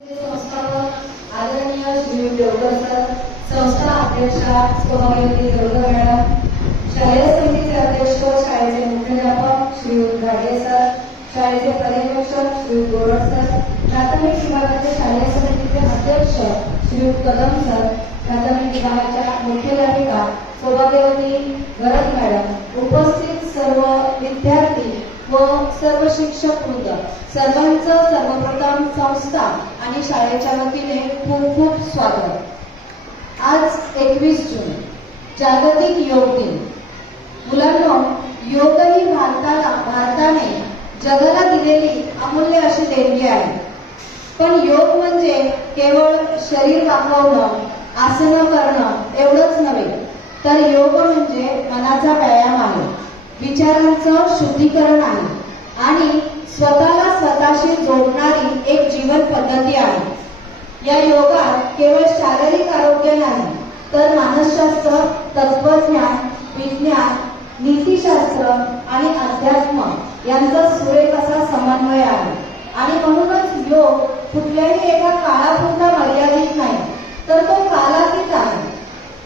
संस्थापक आदरणीय श्री देवकर सर, संस्था अध्यक्षा सौभाग्यवती देवकर मॅडम, शालेय समितीचे अध्यक्ष शाळेचे मुख्याध्यापक श्री गाडे सर, शाळेचे पर्यवेक्षक श्री गोरड सर, प्राथमिक विभागाचे शालेय समितीचे अध्यक्ष श्री कदम सर, प्राथमिक विभागाच्या मुख्याध्यापिका सौभाग्यवती गरज मॅडम, उपस्थित सर्व विद्यार्थी व सर्व शिक्षक वृंद, सर्वांचं सर्वप्रथम संस्था आणि शाळेच्या वतीने खूप खूप स्वागत. आज 21 जून जागतिक योग दिन. मुलांनो, योग ही भारताने जगाला दिलेली अमूल्य अशी देणगी आहे. पण योग म्हणजे केवळ शरीर वाकवणं, आसनं करणं एवढंच नव्हे, तर योग म्हणजे मनाचा व्यायाम आहे, विचारांचं शुद्धीकरण आहे आणि स्वतःला स्वतःशी जोडणारी एक जीवन पद्धती आहे. या योगात केवळ शारीरिक आरोग्य नाही, तर मानसशास्त्र, तत्वज्ञान, विज्ञान, नीतिशास्त्र आणि अध्यात्म यांचा सुरेख असा समन्वय आहे. आणि म्हणूनच योग कुठल्याही एका काळापुरता मर्यादित नाही, तर तो कालातीत आहे.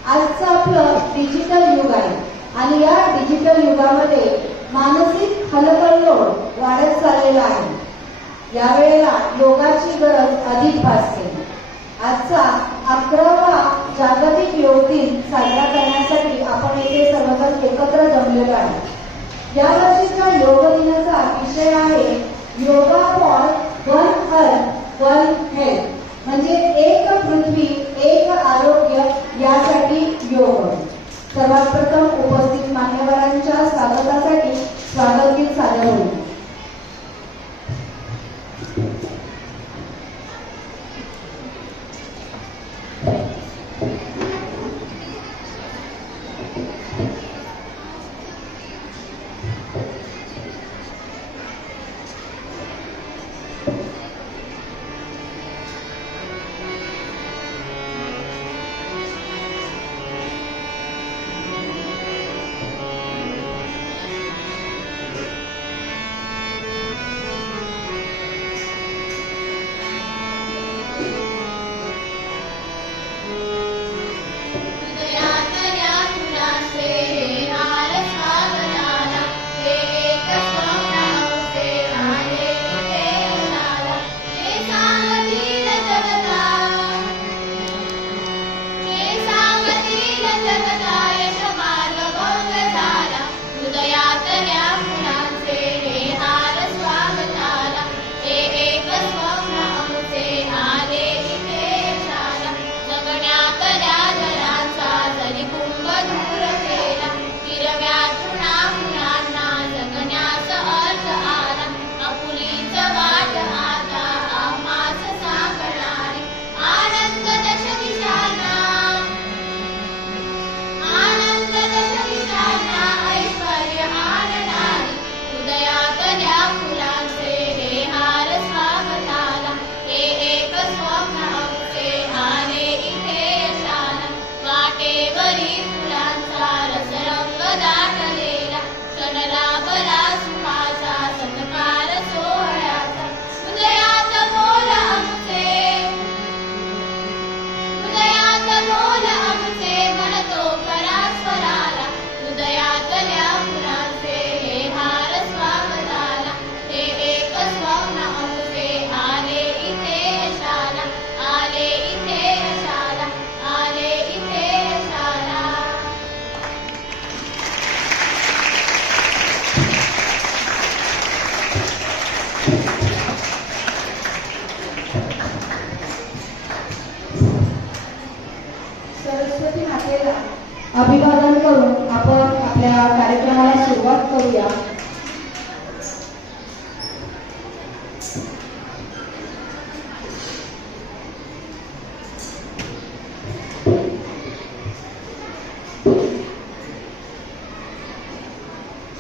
आजचं आपलं डिजिटल युग आहे आणि या डिजिटल युगामध्ये मानसिक हलकल्लोळ वाढत चाललेला आहे. यावेळेला योगाची गरज अधिक भासते. आजचा 11वा जागतिक योग दिन साजरा करण्यासाठी आपण येथे सर्वजण एकत्र जमलेलो आहे. या वर्षीचा योग दिनाचा विषय आहे yoga for one earth one health, म्हणजे एक पृथ्वी एक आरोग्य यासाठी योग. सर्वात प्रथम उपस्थित मान्यवरांच्या स्वागतासाठी स्वागत गीत सादर होईल. सरस्वती मातेला अभिवादन करून आपण आपल्या कार्यक्रमाला सुरुवात करूया.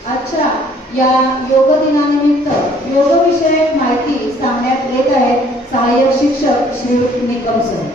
आजच्या या योग दिनानिमित्त योग विषयक माहिती सांगण्यात येत आहे सहाय्यक शिक्षक श्री निकम सर.